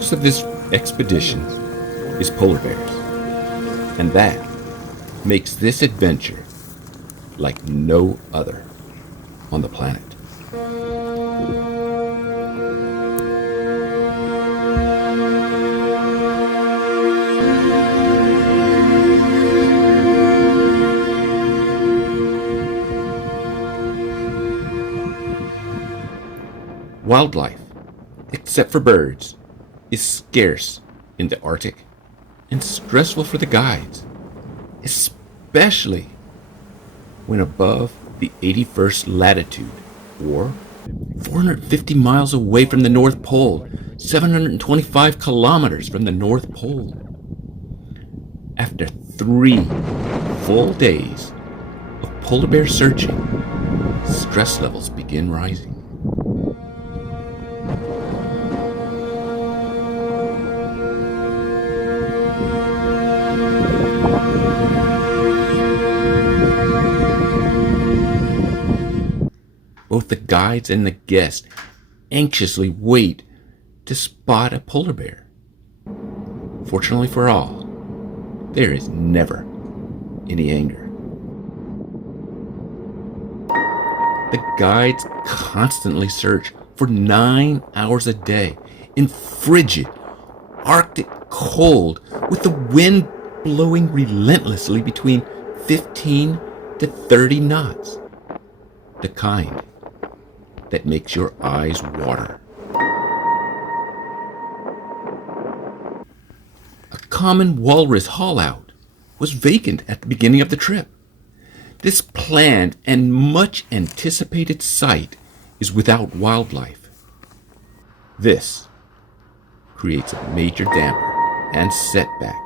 focus of this expedition is polar bears, and that makes this adventure like no other on the planet. Wildlife, except for birds, is scarce in the Arctic and stressful for the guides, especially when above the 81st latitude, or 450 miles away from the North Pole, 725 kilometers from the North Pole. After 3 full days of polar bear searching, stress levels begin rising. Both the guides and the guests anxiously wait to spot a polar bear. Fortunately for all, there is never any anger. The guides constantly search for 9 hours a day in frigid Arctic cold, with the wind blowing relentlessly between 15 to 30 knots. The kind that makes your eyes water. A common walrus haul-out was vacant at the beginning of the trip. This planned and much anticipated site is without wildlife. This creates a major damper and setback,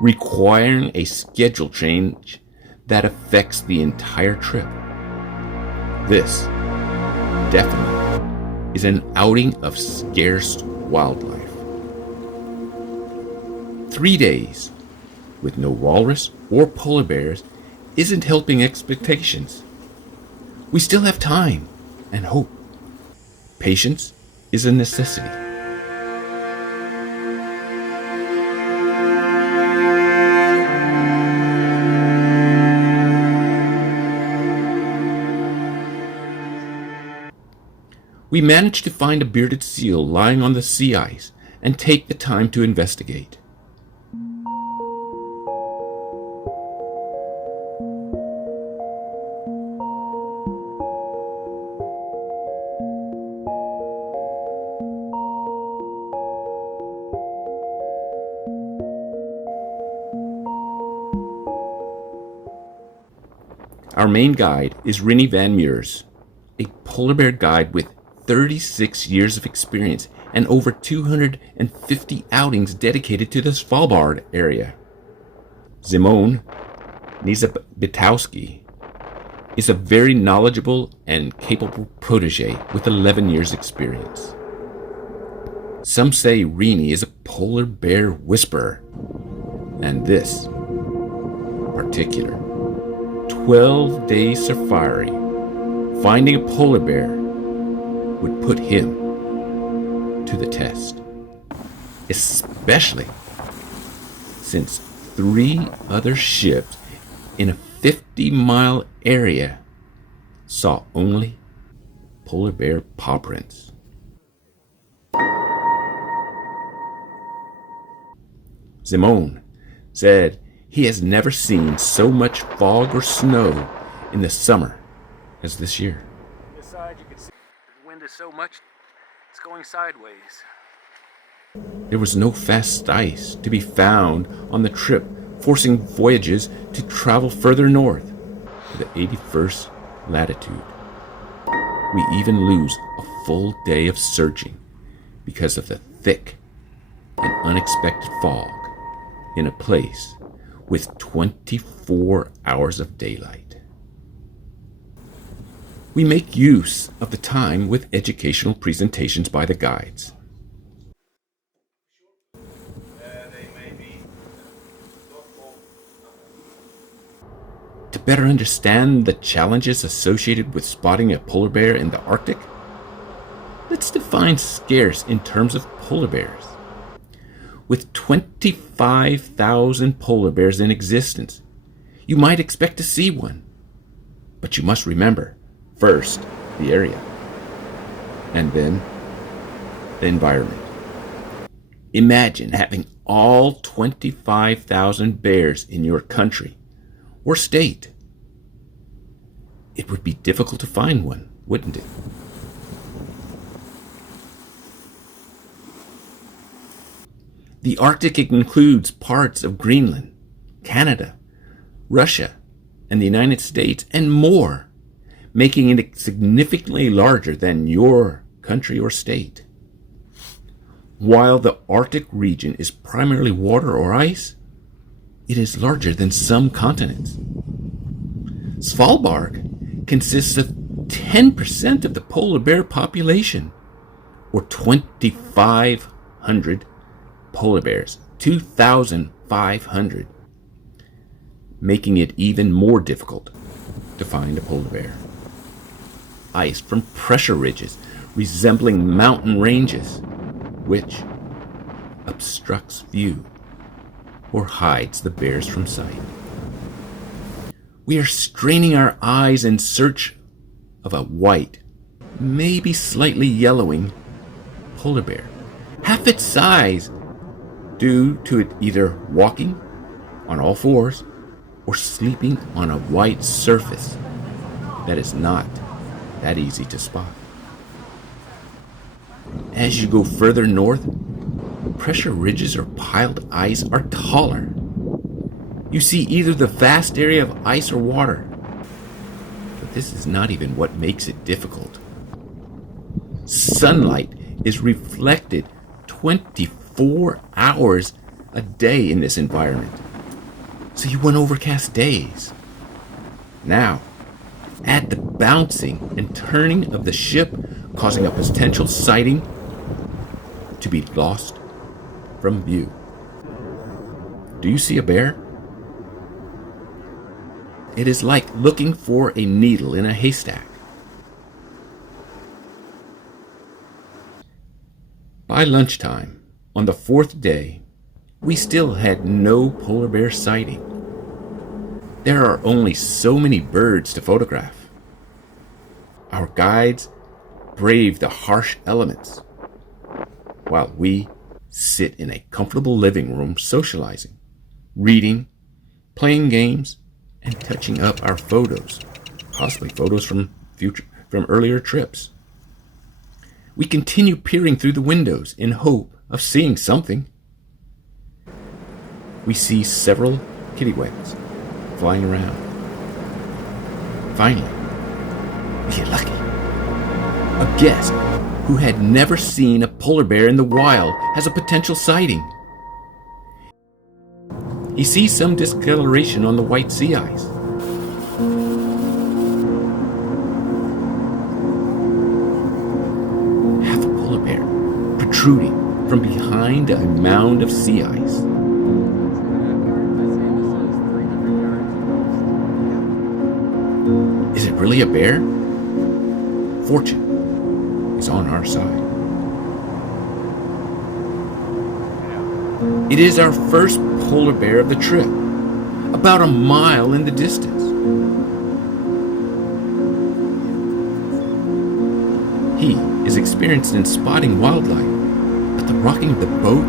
requiring a schedule change that affects the entire trip. This definitely is an outing of scarce wildlife. 3 days with no walrus or polar bears isn't helping expectations. We still have time and hope. Patience is a necessity. We managed to find a bearded seal lying on the sea ice and take the time to investigate. Our main guide is Rinie van Meurs, a polar bear guide with 36 years of experience and over 250 outings dedicated to the Svalbard area. Szymon Niezabitowski is a very knowledgeable and capable protege with 11 years experience. Some say Rinie is a polar bear whisperer, and this particular 12-day safari, finding a polar bear would put him to the test, especially since 3 other ships in a 50-mile area saw only polar bear paw prints. Szymon said he has never seen so much fog or snow in the summer as this year. This side you can see the wind is so much it's going sideways. There was no fast ice to be found on the trip, forcing voyages to travel further north to the 81st latitude. We even lose a full day of searching because of the thick and unexpected fog in a place with 24 hours of daylight. We make use of the time with educational presentations by the guides. To better understand the challenges associated with spotting a polar bear in the Arctic, let's define scarce in terms of polar bears. With 25,000 polar bears in existence, you might expect to see one. But you must remember, first, the area, and then the environment. Imagine having all 25,000 bears in your country or state. It would be difficult to find one, wouldn't it? The Arctic includes parts of Greenland, Canada, Russia, and the United States, and more, making it significantly larger than your country or state. While the Arctic region is primarily water or ice, it is larger than some continents. Svalbard consists of 10% of the polar bear population, or 2,500 polar bears, 2,500, making it even more difficult to find a polar bear. Ice from pressure ridges resembling mountain ranges, which obstructs view or hides the bears from sight. We are straining our eyes in search of a white, maybe slightly yellowing polar bear, half its size, due to it either walking on all fours or sleeping on a white surface that is not that easy to spot. As you go further north, pressure ridges or piled ice are taller. You see either the vast area of ice or water. But this is not even what makes it difficult. Sunlight is reflected 24 hours a day in this environment. So you want overcast days. Now, add the bouncing and turning of the ship, causing a potential sighting to be lost from view. Do you see a bear? It is like looking for a needle in a haystack. By lunchtime, on the fourth day, we still had no polar bear sighting. There are only so many birds to photograph. Our guides brave the harsh elements, while we sit in a comfortable living room socializing, reading, playing games, and touching up our photos, possibly photos from earlier trips. We continue peering through the windows in hope of seeing something. We see several kittiwakes flying around. Finally, we get lucky. A guest who had never seen a polar bear in the wild has a potential sighting. He sees some discoloration on the white sea ice. Half a polar bear protruding from behind a mound of sea ice. Is it really a bear? Fortune is on our side. It is our first polar bear of the trip, about a mile in the distance. He is experienced in spotting wildlife, but the rocking of the boat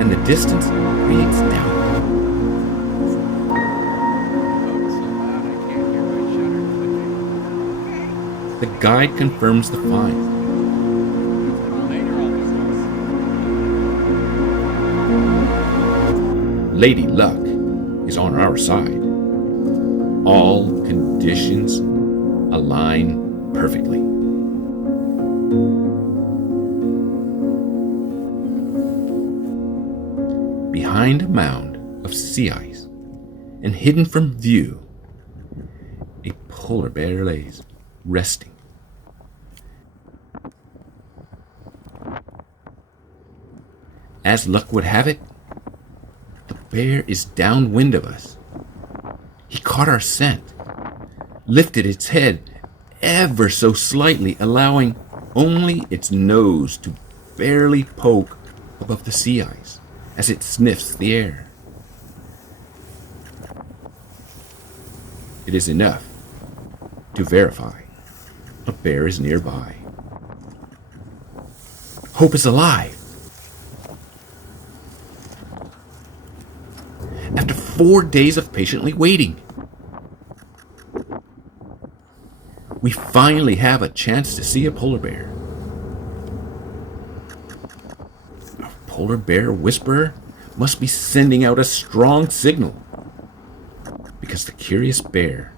and the distance creates doubt. The guide confirms the find. Lady Luck is on our side. All conditions align perfectly. Behind a mound of sea ice and hidden from view, a polar bear lays, resting. As luck would have it, the bear is downwind of us. He caught our scent, lifted its head ever so slightly, allowing only its nose to barely poke above the sea ice. as it sniffs the air. It is enough to verify a bear is nearby. Hope is alive. After 4 days of patiently waiting, we finally have a chance to see a polar bear. Our polar bear whisperer must be sending out a strong signal, because the curious bear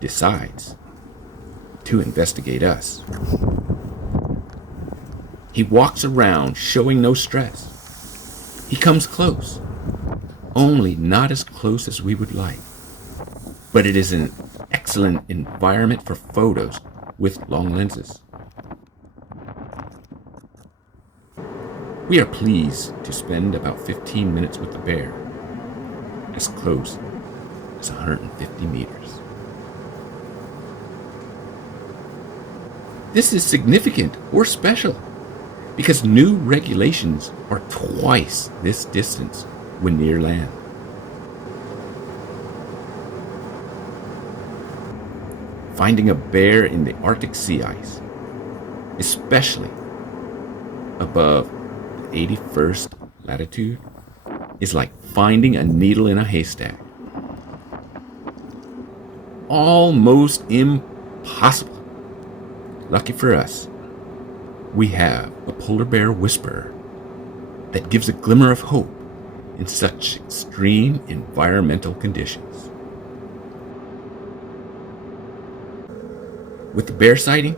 decides to investigate us. He walks around showing no stress. He comes close, only not as close as we would like. But it is an excellent environment for photos with long lenses. We are pleased to spend about 15 minutes with the bear, as close as 150 meters. This is significant or special because new regulations are twice this distance when near land. Finding a bear in the Arctic sea ice, especially above the 81st latitude, is like finding a needle in a haystack. Almost impossible. Lucky for us, we have a polar bear whisperer that gives a glimmer of hope in such extreme environmental conditions. With the bear sighting,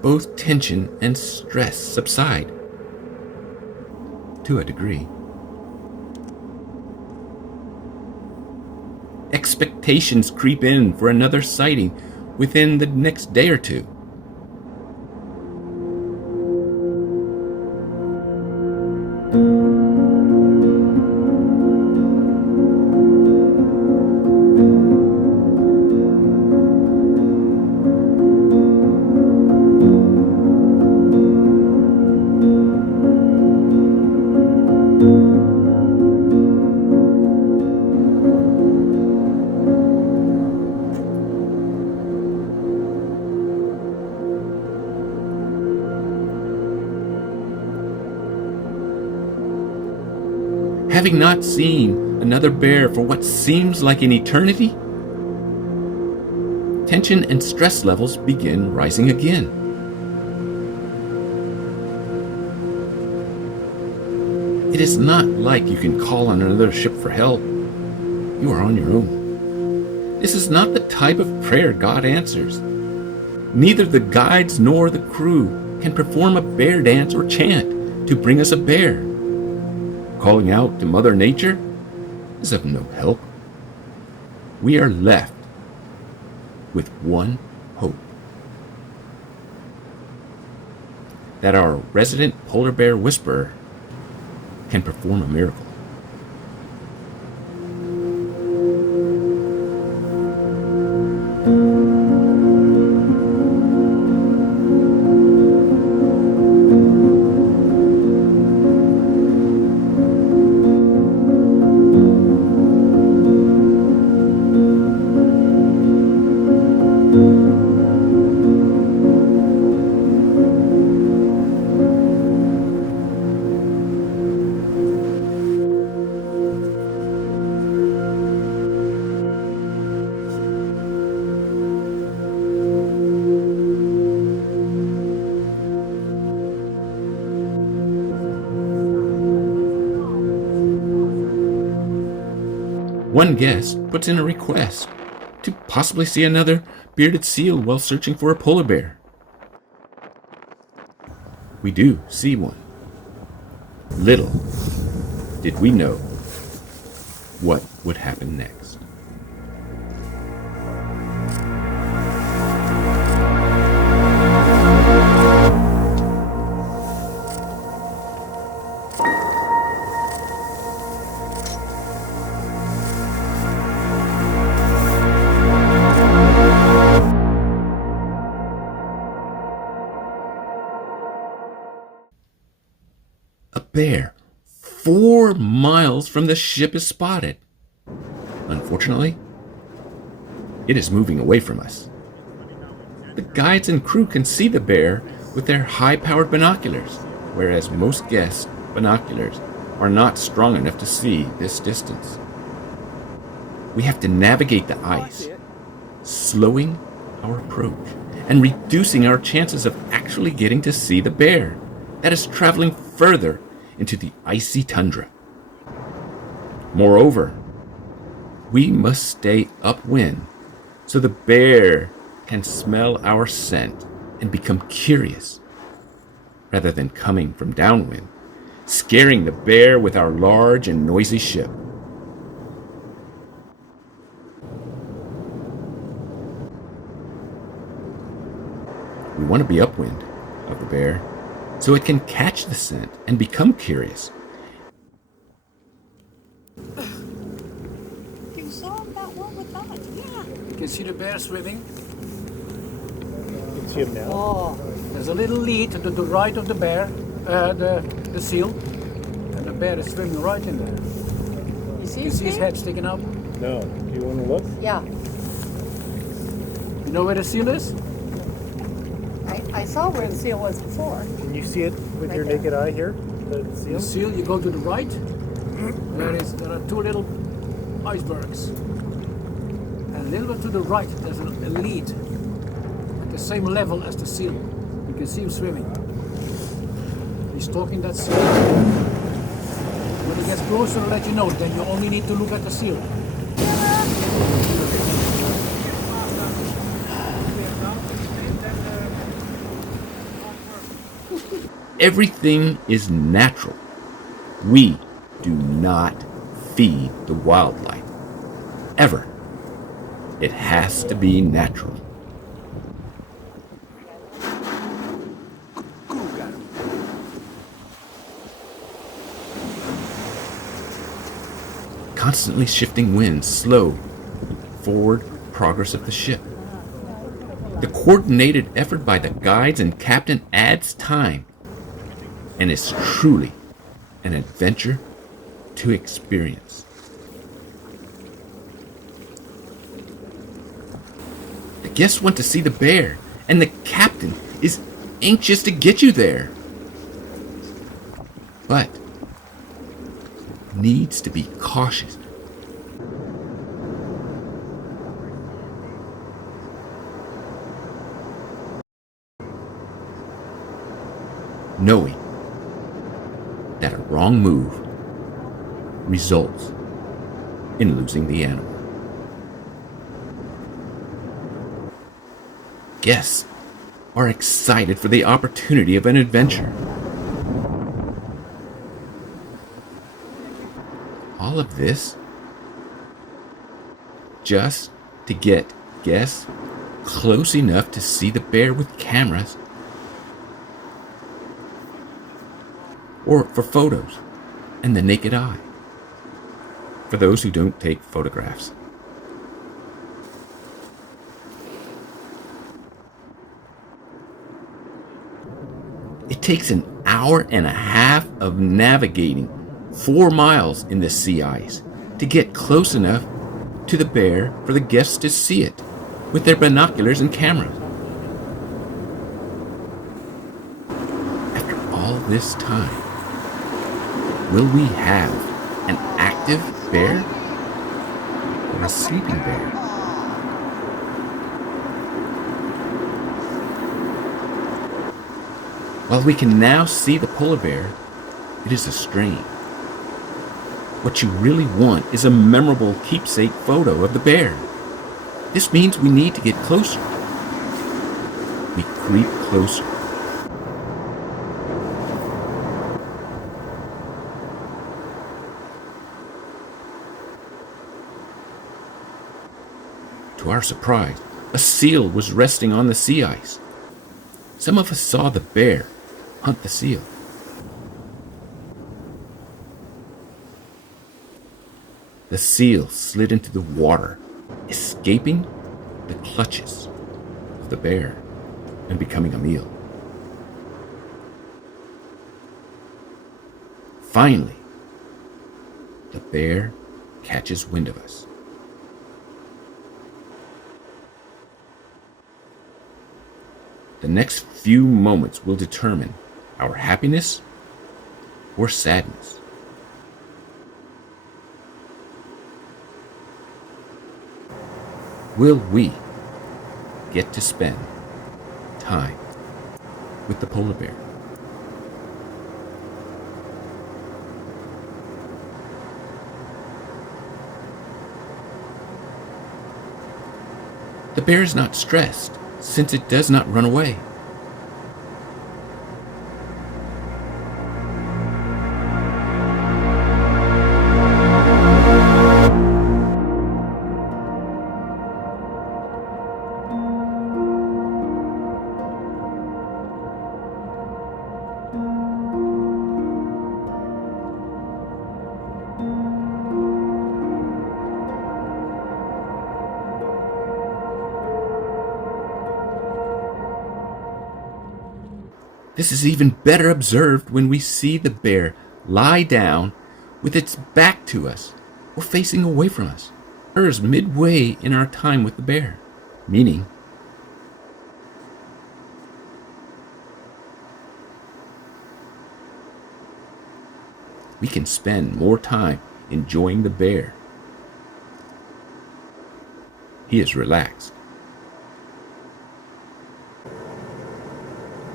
both tension and stress subside to a degree. Expectations creep in for another sighting within the next day or two. Having not seen another bear for what seems like an eternity, tension and stress levels begin rising again. It is not like you can call on another ship for help. You are on your own. This is not the type of prayer God answers. Neither the guides nor the crew can perform a bear dance or chant to bring us a bear. Calling out to Mother Nature is of no help. We are left with one hope: that our resident polar bear whisperer can perform a miracle. One guest puts in a request to possibly see another bearded seal while searching for a polar bear. We do see one. Little did we know what would happen next. A bear 4 miles from the ship is spotted. Unfortunately, it is moving away from us. The guides and crew can see the bear with their high-powered binoculars, whereas most guests' binoculars are not strong enough to see this distance. We have to navigate the ice, slowing our approach and reducing our chances of actually getting to see the bear that is traveling further into the icy tundra. Moreover, we must stay upwind so the bear can smell our scent and become curious, rather than coming from downwind, scaring the bear with our large and noisy ship. We want to be upwind of the bear so it can catch the scent and become curious. You saw that one with that? Yeah. You can see the bear swimming. You can see him now. Oh, There's a little lead to the right of the bear, the seal, and the bear is swimming right in there. you see You his see his thing? head sticking up. No. Do you want to look? Yeah. You know where the seal is? I saw where the seal was before. Can you see it with Right your there. naked eye here? The The seal? seal, you go to the right. There are two little icebergs. And a little bit to the right, there's a lead at the same level as the seal. You can see him swimming. He's stalking that seal. When he gets closer, I'll let you know. Then you only need to look at the seal. Everything is natural. We do not feed the wildlife. Ever. It has to be natural. Constantly shifting winds slow the forward progress of the ship. The coordinated effort by the guides and captain adds time and is truly an adventure to experience. The guests want to see the bear, and the captain is anxious to get you there. But needs to be cautious. Knowing that a wrong move results in losing the animal. Guests are excited for the opportunity of an adventure. All of this just to get guests close enough to see the bear with cameras, or for photos and the naked eye, for those who don't take photographs. It takes an hour and a half of navigating 4 miles in the sea ice to get close enough to the bear for the guests to see it with their binoculars and cameras. After all this time, will we have an active bear or a sleeping bear? While we can now see the polar bear, it is a strain. What you really want is a memorable keepsake photo of the bear. This means we need to get closer. We creep closer. To our surprise, a seal was resting on the sea ice. Some of us saw the bear hunt the seal. The seal slid into the water, escaping the clutches of the bear and becoming a meal. Finally, the bear catches wind of us. The next few moments will determine our happiness or sadness. Will we get to spend time with the polar bear? The bear is not stressed since it does not run away. This is even better observed when we see the bear lie down with its back to us or facing away from us. We're midway in our time with the bear, meaning we can spend more time enjoying the bear. He is relaxed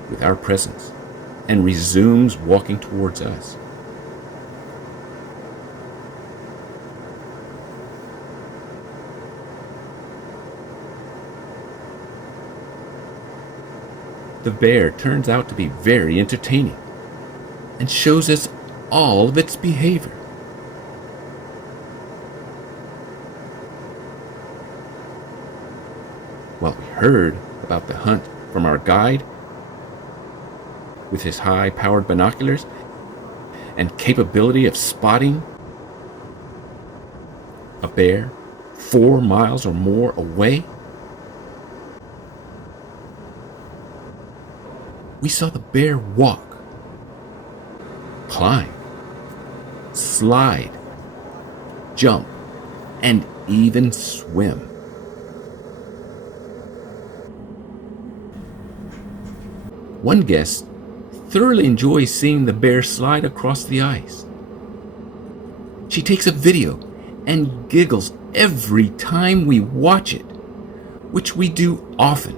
with our presence and resumes walking towards us. The bear turns out to be very entertaining and shows us all of its behavior. While we heard about the hunt from our guide with his high-powered binoculars and capability of spotting a bear 4 miles or more away, we saw the bear walk, climb, slide, jump, and even swim. One guest thoroughly enjoys seeing the bear slide across the ice. She takes a video and giggles every time we watch it, which we do often.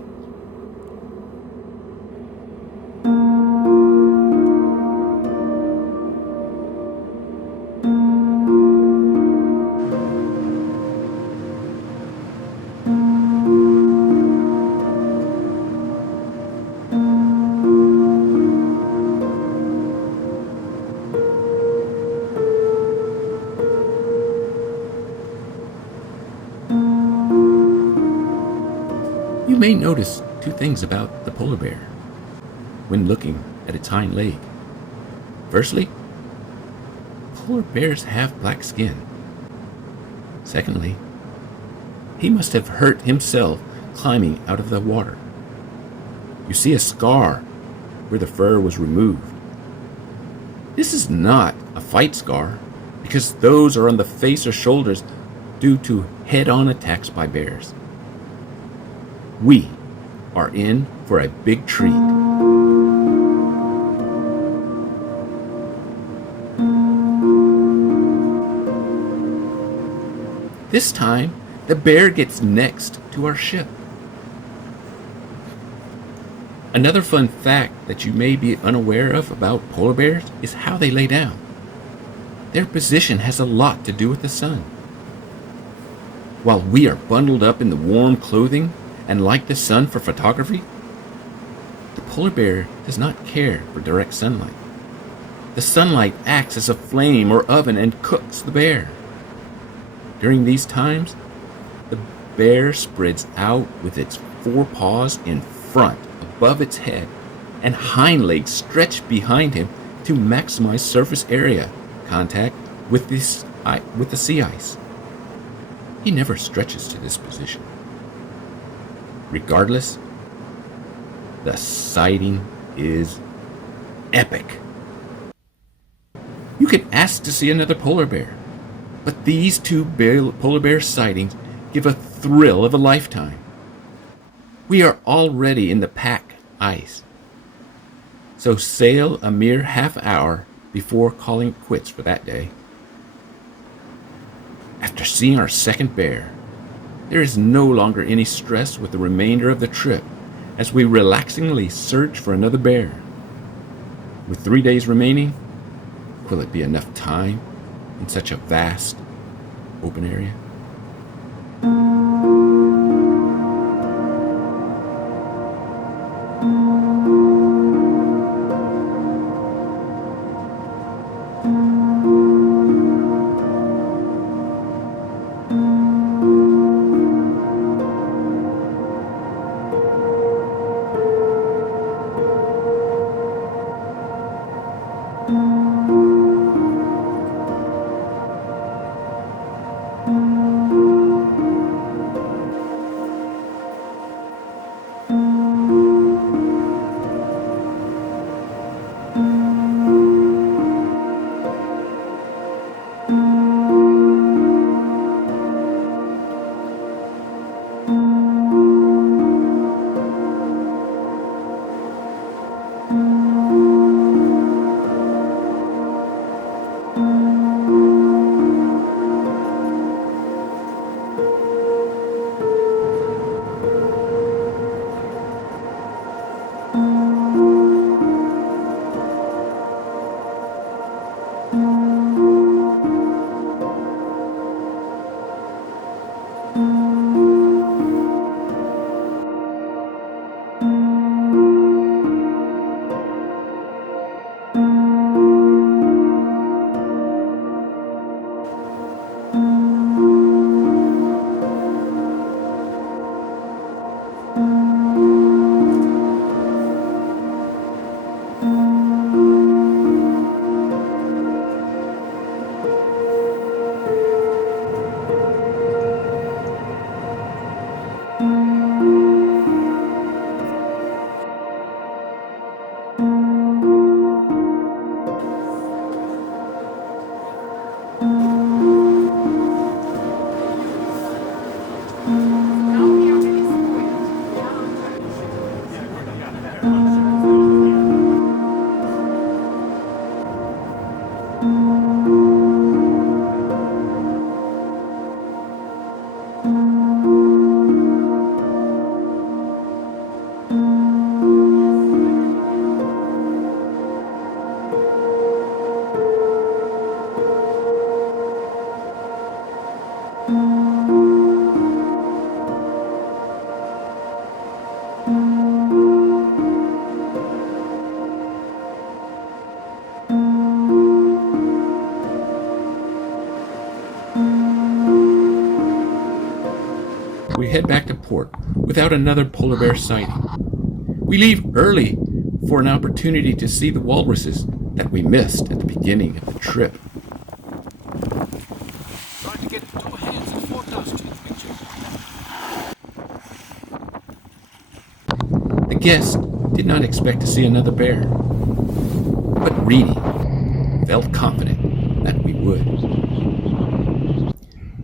You may notice two things about the polar bear when looking at its hind leg. Firstly, polar bears have black skin. Secondly, he must have hurt himself climbing out of the water. You see a scar where the fur was removed. This is not a fight scar because those are on the face or shoulders due to head-on attacks by bears. We are in for a big treat. This time, the bear gets next to our ship. Another fun fact that you may be unaware of about polar bears is how they lay down. Their position has a lot to do with the sun. While we are bundled up in the warm clothing and like the sun for photography, the polar bear does not care for direct sunlight. The sunlight acts as a flame or oven and cooks the bear. During these times, the bear spreads out with its forepaws in front above its head and hind legs stretched behind him to maximize surface area contact with the sea ice. He never stretches to this position. Regardless, the sighting is epic. You can ask to see another polar bear, But these two polar bear sightings give a thrill of a lifetime. We are already in the pack ice, so sail a mere half hour before calling it quits for that day. After seeing our second bear, there is no longer any stress with the remainder of the trip as we relaxingly search for another bear. With 3 days remaining, will it be enough time in such a vast, open area? We head back to port without another polar bear sighting. We leave early for an opportunity to see the walruses that we missed at the beginning of the trip. Trying to get 2 hands and 4 toes to the picture. The guests did not expect to see another bear, but Rinie felt confident that we would.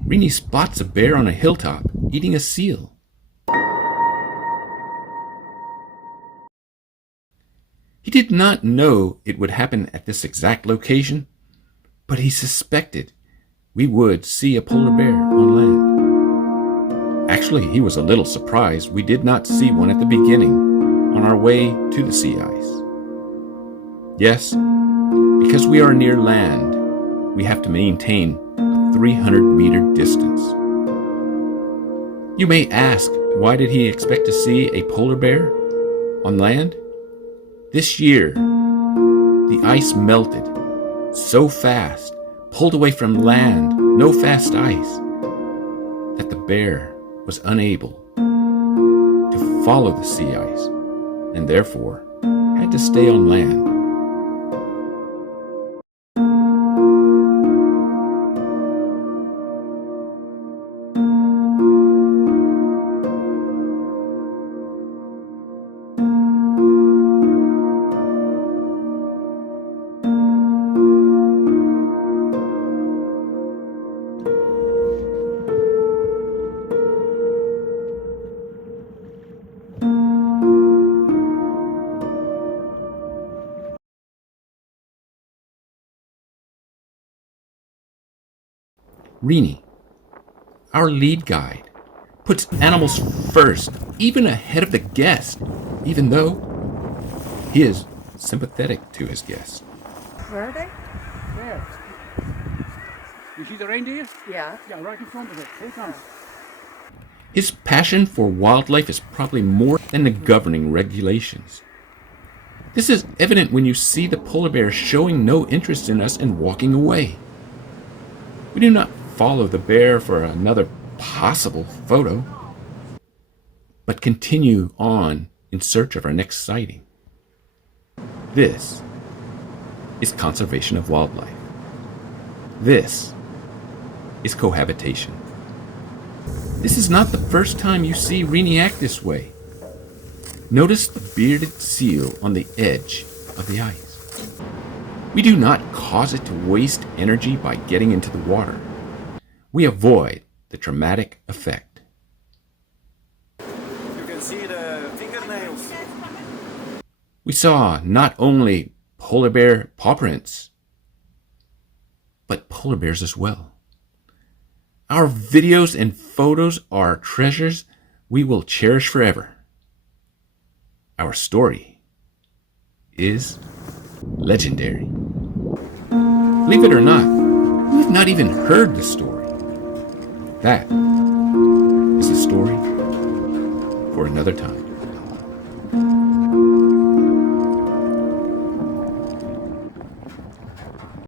Rinie spots a bear on a hilltop eating a seal. He did not know it would happen at this exact location, but he suspected we would see a polar bear on land. Actually, he was a little surprised we did not see one at the beginning on our way to the sea ice. Yes, because we are near land, we have to maintain a 300-meter distance. You may ask, why did he expect to see a polar bear on land? This year, the ice melted so fast, pulled away from land, no fast ice, that the bear was unable to follow the sea ice and therefore had to stay on land. Rinie, our lead guide, puts animals first, even ahead of the guest, even though he is sympathetic to his guest. Where are they? There. You see the reindeer? Yeah. Yeah, right in front of it. Here it comes. His passion for wildlife is probably more than the governing regulations. This is evident when you see the polar bear showing no interest in us and walking away. We do not follow the bear for another possible photo, but continue on in search of our next sighting. This is conservation of wildlife. This is cohabitation. This is not the first time you see Rinie act this way. Notice the bearded seal on the edge of the ice. We do not cause it to waste energy by getting into the water. We avoid the traumatic effect. You can see the fingernails. We saw not only polar bear paw prints, but polar bears as well. Our videos and photos are treasures we will cherish forever. Our story is legendary. Believe it or not, we've not even heard the story. That is a story for another time.